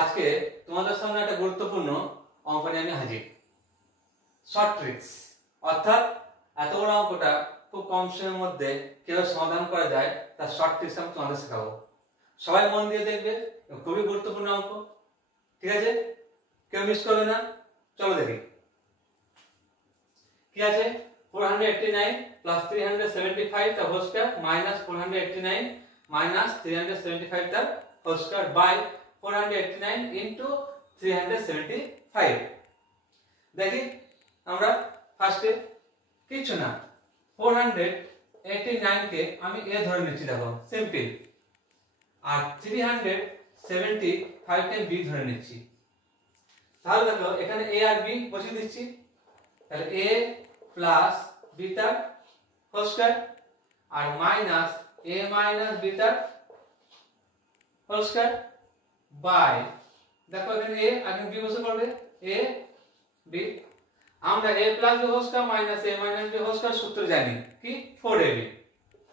আজকে তোমাদের সামনে একটা গুরুত্বপূর্ণ অঙ্ক নিয়ে আমি হাজির। শর্ট ট্রিক্স, অর্থাৎ এত বড় অঙ্কটা খুব কম সময়ের মধ্যে কিভাবে সমাধান করা যায় তার শর্ট ট্রিক্স আমি তোমাদের শেখাবো। সবাই মন দিয়ে দেখবে, খুবই গুরুত্বপূর্ণ অঙ্ক। ঠিক আছে, কেউ মিস করবে না। চলো দেখি কি আছে। 489 plus 375 the whole square minus 489 minus 375 the whole square by 489 into 375। দেখি আমরা ফার্স্টে কিছু না, 489 কে আমি a ধরে নিচ্ছি, দেখো সিম্পল। আর 375 কে b ধরে নিচ্ছি। তাহলে দেখো এখানে a আর b বসিয়ে দিচ্ছি। তাহলে a প্লাস b তার হোল স্কয়ার আর মাইনাস a মাইনাস b তার হোল স্কয়ার বাই, দেখো এখানে a আর b বসে পড়বে a b। আমরা a plus b whole square minus a minus b whole square সূত্র জানি কি, 4ab।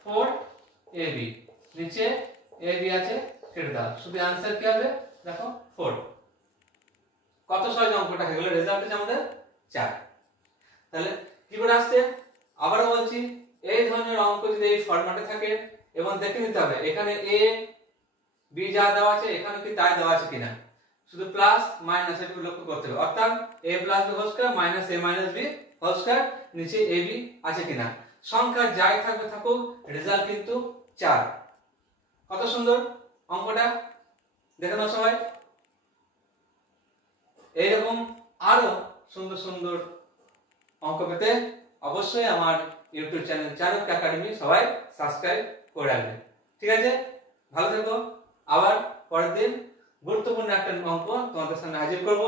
4ab নিচে ab আছে কেটে দাও, শুধু आंसर কি হবে দেখো 4। কত সহজ অঙ্কটা হয়ে গেল, রেজাল্ট হচ্ছে আমাদের 4। তাহলে কি করে আসছে আবারও বলছি, এই ধরনের অঙ্ক যদি এই ফরম্যাটে থাকে এবং দেখে নিতে হবে এখানে a b যা দেওয়া আছে এখানে কি তাই দেওয়া আছে কিনা, শুধু প্লাস মাইনাস এটুকু লক্ষ্য করতে হবে। অর্থাৎ a plus b whole square minus a minus b whole square নিচে ab আছে কিনা, সংখ্যা যাই থাকবে থাকুক রেজাল্ট কিন্তু 4। কত সুন্দর অঙ্কটা, দেখে নাও সবাই। এইরকম আরো সুন্দর সুন্দর অঙ্ক পেতে অবশ্যই আমার ইউটিউব চ্যানেল চাণক্য একাডেমি সবাই সাবস্ক্রাইব করে রাখবেন। ঠিক আছে, ভালো থেকো। আবার পরের দিন গুরুত্বপূর্ণ একটা অঙ্ক তোমাদের সামনে হাজির করব।